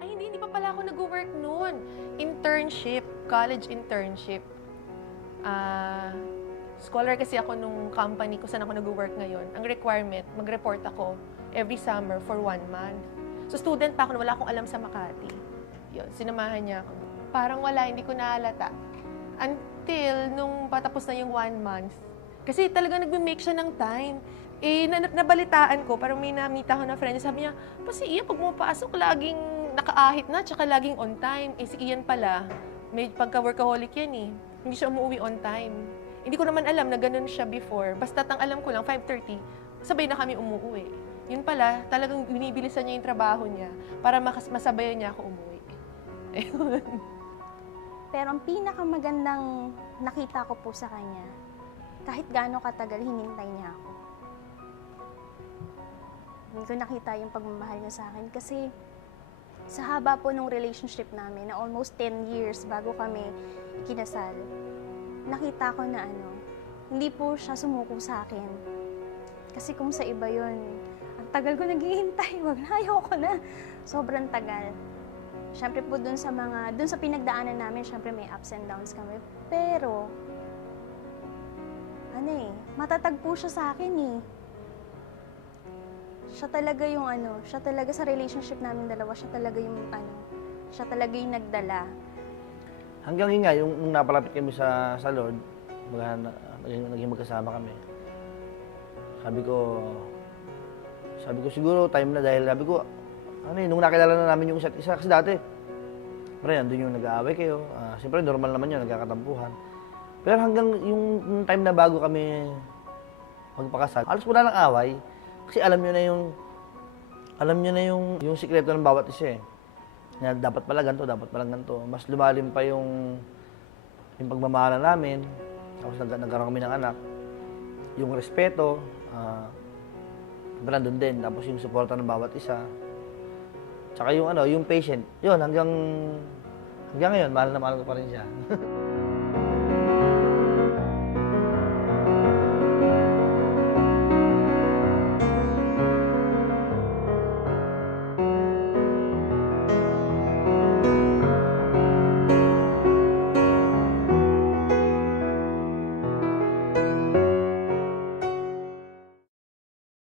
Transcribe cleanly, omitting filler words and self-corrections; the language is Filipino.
Ay, hindi pa pala ako nag-work noon. Internship, college internship. Scholar kasi ako nung company ko saan ako nag-work ngayon. Ang requirement, mag-report ako every summer for 1 month. So student pa ako, wala akong alam sa Makati. Yun, sinamahan niya ako. Parang wala, hindi ko nahalata. Until nung patapos na yung 1 month. Kasi talaga nagme-make siya ng time. Eh, nabalitaan ko, parang may namita ko na friend, sabi niya, pa si Ian, pag pumapasok, laging nakaahit na, tsaka laging on time. Eh, si Ian pala, may pagka-workaholic yan eh. Hindi siya umuwi on time. Hindi ko naman alam na ganun siya before. Basta ang alam ko lang, 5:30, sabay na kami umuwi. Yun pala, talagang binibilisan niya yung trabaho niya para masabayan niya ako umuwi. Ayun. Pero ang pinakamagandang nakita ko po sa kanya, kahit gaano katagal, hinintay niya ako. Hindi ko nakita yung pagmamahal niya sa akin kasi sa haba po ng relationship namin, na almost 10 years bago kami kinasal, nakita ko na hindi po siya sumuko sa akin. Kasi kung sa iba yun, ang tagal ko naghihintay, wag na, ayoko na. Sobrang tagal. Siyempre po dun sa pinagdaanan namin, siyempre may ups and downs kami. Pero, matatag po siya sa akin eh. Siya talaga sa relationship namin dalawa, siya talaga yung nagdala. Hanggang yun nga, yung napalapit kami sa Lord, naging magkasama kami. Sabi ko siguro time na dahil sabi ko, nung nakilala na namin yung isa't isa, kasi dati, pre, andun yung nag-aaway kayo. Siyempre, normal naman yun, nagkakatampuhan. Pero hanggang yung time na bago kami magpakasal, halos wala ng away. Kasi alam nyo na yung sikreto ng bawat isa eh. Na dapat pala ganito, dapat pala ganito. Mas lumalim pa yung pagmamahalan namin. Tapos nagkaroon kami ng anak. Yung respeto, nandun din. Tapos yung suporta ng bawat isa. Tsaka yung patient. Yun, hanggang ngayon, mahal na mahal ko pa rin siya.